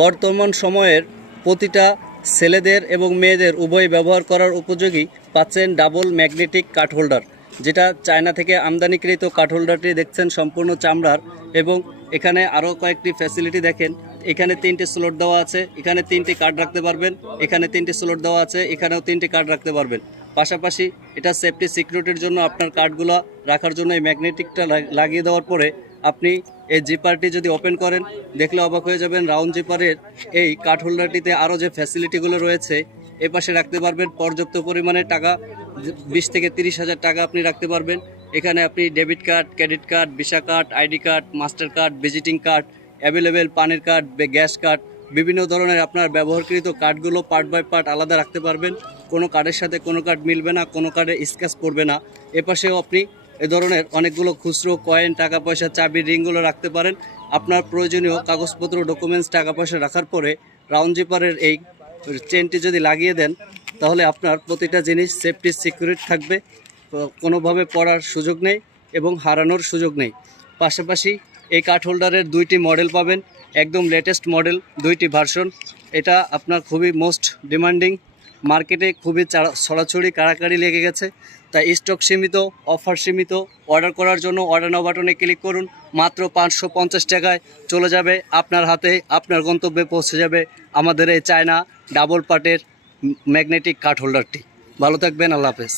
বর্তমান সময়ের প্রতিটা ছেলেদের এবং মেয়েদের উভয় ব্যবহার করার উপযোগী পাচ্ছেন ডাবল ম্যাগনেটিক কাঠ হোল্ডার, যেটা চায়না থেকে আমদানিকৃত কাঠ হোল্ডারটি দেখছেন সম্পূর্ণ চামড়ার। এবং এখানে আরও কয়েকটি ফ্যাসিলিটি দেখেন। এখানে 3টে স্লট দেওয়া আছে, এখানে 3টি কার্ড রাখতে পারবেন। এখানে 3টি স্লট দেওয়া আছে, এখানেও 3টি কার্ড রাখতে পারবেন। পাশাপাশি এটা সেফটি সিকিউরিটির জন্য আপনার কার্ডগুলো রাখার জন্য এই ম্যাগনেটিকটা লাগিয়ে দেওয়ার পরে আপনি এই জিপারটি যদি ওপেন করেন, দেখলে অবাক হয়ে যাবেন রাউন্ড জিপারের এই কাঠ হোল্ডারটিতে আরও যে ফ্যাসিলিটিগুলো রয়েছে এ পাশে রাখতে পারবেন পর্যাপ্ত পরিমাণে টাকা, 20 থেকে 30 হাজার টাকা আপনি রাখতে পারবেন। এখানে আপনি debit card, credit card, visa card, ID card, master card, visiting card, available পানির কার্ড, গ্যাস কার্ড, বিভিন্ন ধরনের আপনার ব্যবহারকৃত কার্ডগুলো পার্ট বাই পার্ট আলাদা রাখতে পারবেন। কোনো কার্ডের সাথে কোনো কার্ড মিলবে না, কোনো কার্ডে স্ক্র্যাচ পড়বে না। এপাশেও আপনি এ ধরনের অনেকগুলো খুচরো কয়েন, টাকা পয়সা, চাবি, রিংগুলো রাখতে পারেন। আপনার প্রয়োজনীয় কাগজপত্র, ডকুমেন্টস, টাকা পয়সা রাখার পরে রাউন্ড জিপারের এই চেনটি যদি লাগিয়ে দেন, তাহলে আপনার প্রতিটা জিনিস সেফটি সিকিউরিট থাকবে, কোনোভাবে পড়ার সুযোগ নেই এবং হারানোর সুযোগ নেই। পাশাপাশি এই কাঠ হোল্ডারের 2টি মডেল পাবেন, একদম লেটেস্ট মডেল, 2টি ভার্সন। এটা আপনার খুবই মোস্ট ডিমান্ডিং, মার্কেটে খুবই ছড়াছড়ি কাড়াকাড়ি লেগে গেছে। তাই স্টক সীমিত, অফার সীমিত। অর্ডার করার জন্য অর্ডার নাও বাটনে ক্লিক করুন। মাত্র 550 টাকায় চলে যাবে আপনার হাতে, আপনার গন্তব্যে পৌঁছে যাবে আমাদের এই চায়না ডাবল পার্টের ম্যাগনেটিক কাঠ হোল্ডারটি। ভালো থাকবেন, আল্লাহ হাফেজ।